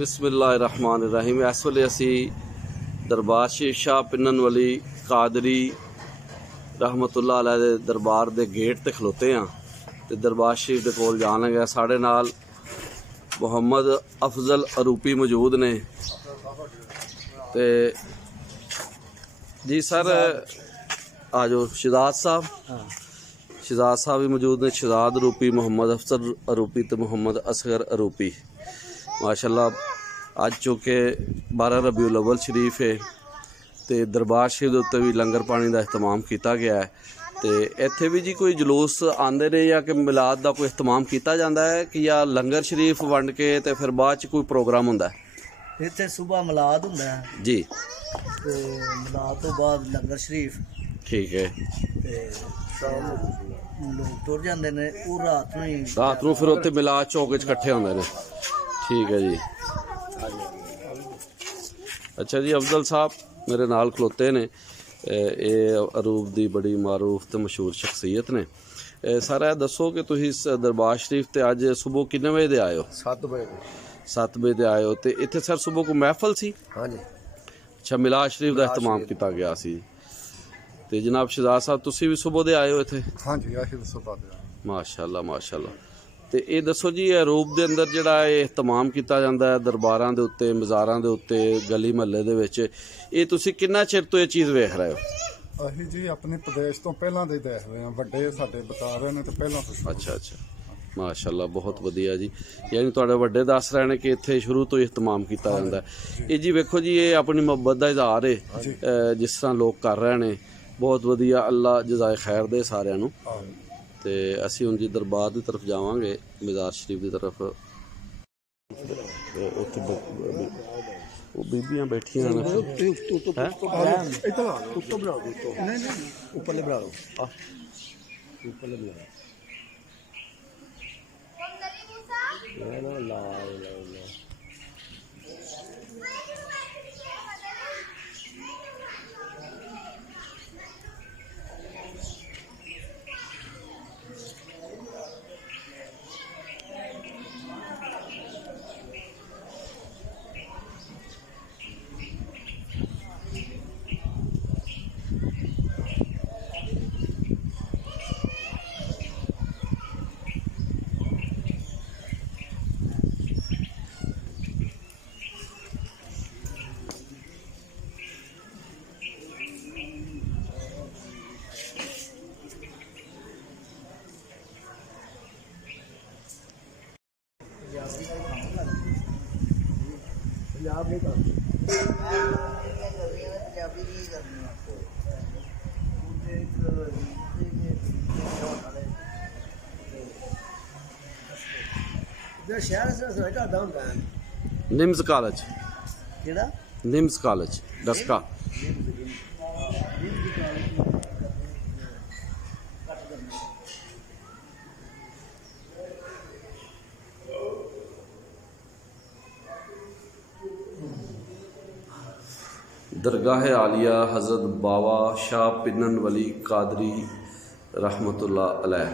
बिस्मिल्लाहिर्रहमानिर्रहीम। इस वेले असी दरबार शेख शाह पिन्नन वली कादरी रहमतुल्लाह अलैह दे दरबार दे गेट ते खलोते हाँ ते दरबार शरीफ दे कोल जान लगे। साढ़े नाल मुहम्मद अफजल अरूपी मौजूद ने ते जी सर आ जाओ। शहजाद साहब भी मौजूद ने। शहजाद अरूपी, मुहम्मद अफजल अरूपी तो मुहम्मद असगर अरूपी माशाल्लाह। अज चूँकि 12 रबीउल अव्वल शरीफ है तो दरबार शरीफ के उत्ते भी लंगर पानी का एहतमाम किया गया है। तो इत्थे भी जी कोई जलूस आते ने या कि मिलाद का कोई एहतमाम किया जाता है कि या लंगर शरीफ वंड के तो फिर बाद कोई प्रोग्राम होंदा है? इत्थे सुबह मिलाद हुंदा है जी, ते मिलाद तो बाद लंगर शरीफ। ठीक है। ते शाम लोग तुर जांदे ने, वो रात नूं फिर उत्थे मिलाद चौक च इकट्ठे होंदे ने। ठीक है जी। अच्छा जी, अफजल साहब मेरे नाल खलोते ने। ये अरूप दी बड़ी मारूफ तो मशहूर शख्सियत ने। सर ए दसो कि तुसीं इस दरबार शरीफ ते अज सुबह किन्ने बजे दे आए हो? 7 बजे। 7 बजे दे आए हो तो इत्थे सर सुबह को महफल सी? हाँ जी। अच्छा, मिलाद शरीफ का एहतमाम किया गया सी। ते जनाब शहजाद साहब तुसीं भी सुबह दे आए हो इत्थे? हाँ जी, असीं सुबह दे आए। माशाअल्लाह माशाअल्लाह। तो ये दसो जी, अरूप के अंदर जिहड़ा एहतमाम किया जाता है दरबारां दे उत्ते, मज़ारां दे उत्ते, गली महल्ले दे विच, ये तुसीं किन्ना चिर तो ये चीज़ वेख रहे हो? असीं जी अपने प्रदेश तो पहलां दे देख रहे हैं, वड्डे साडे बता रहे हैं तो पहलां तो। अच्छा अच्छा, माशाअल्लाह, बहुत वधिया जी। यानी तुहाडे वड्डे दस रहे हैं कि इत्थे शुरू तो एहतमाम किया जाता है। ये जी वेखो जी, ये अपनी मुहब्बत का इजहार है जिस तरह लोग कर रहे हैं। बहुत वधिया, अल्लाह जज़ाए खैर दे सारिਆਂ ਨੂੰ। तो असी हुण जी दरबार की तरफ जावांगे, मज़ार शरीफ की तरफ। उत्थे वो बीबियां बैठियां ने। Nims college, Nims college Daska. दरगाह आलिया हज़रत बाबा शाह पिन्नन वली कादरी रहमतुल्लाह अलैह।